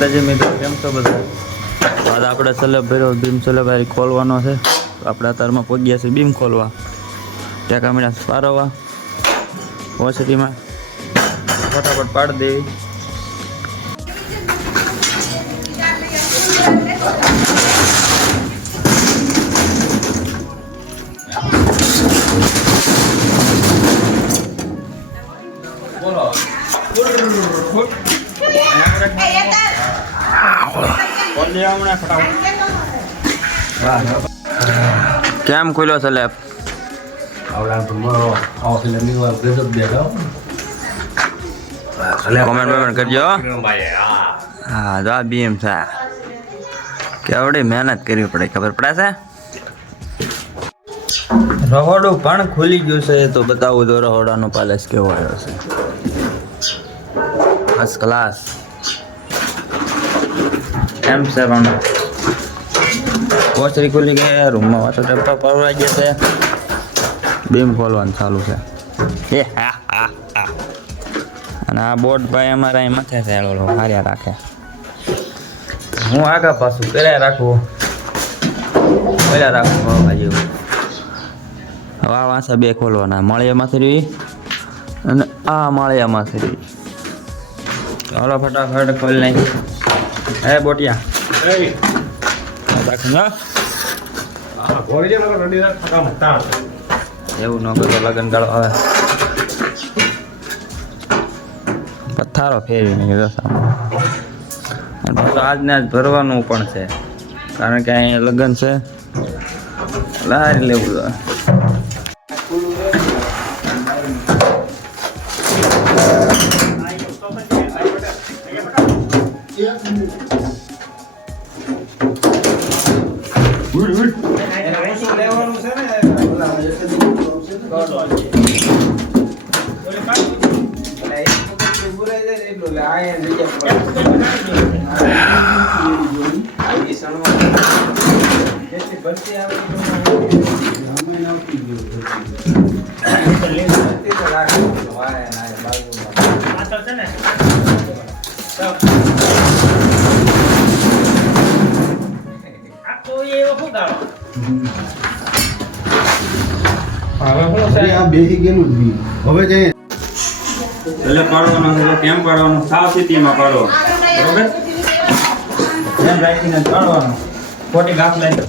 માતાજી મિત્રો કેમ છો બધા? આજ આપણે સલેબ ભર્યો બીમ સલેબ ખોલવાનો છે. આપણે અત્યારમાં પગ્યા છે બીમ ખોલવા, ટેકા મીડા પારવવા ઓસરીમાં ફટાફટ પાડી દેવી. કેમ ખુલ્યો સલેબ? કોમેન્ટ કરજો. હા જો આ બીએમ છે, કેવડી મહેનત કરવી પડે ખબર પડે છે. રહોડું પણ ખુલી ગયું છે તો બતાવું તો રહોડાનો પેલેસ કેવો આવ્યો છે. ફર્સ્ટ ક્લાસ એમ છે. પણ કોચરી ખુલી ગઈ, રૂમમાં વાતો ટપ્પા પરવાઈ ગયા છે, બીમ ખોલવાનું ચાલુ છે. અને આ બોર્ડ ભાઈ અમારા અહીં માથે છે, હાર્યા રાખે. હું આગા પાછું કર્યા રાખવું, કર્યા રાખવું બાબા જેવું. હવે આ વાંસા બે ખોલવાના, માળિયામાંથી રહી અને આ માળિયામાંથી રહી. ચાલો ફટાફટ ખોલી નાખી. હે બોટિયા એવું ન કરતો લગન ગાળો આવે. પથ્થારો ફેરવી નહીં રસામાં. અને પાછું આજને આજ ભરવાનું પણ છે, કારણ કે અહીંયા લગ્ન છે. લારી લેવું જોઈએ. એટલે પાડવાનો છે, કેમ પાડવાનું? સાવ સ્થિતિમાં પાડો, બરોબર? એમ રાખીને પાડવાનો, ખોટી ગાંઠ લઈને.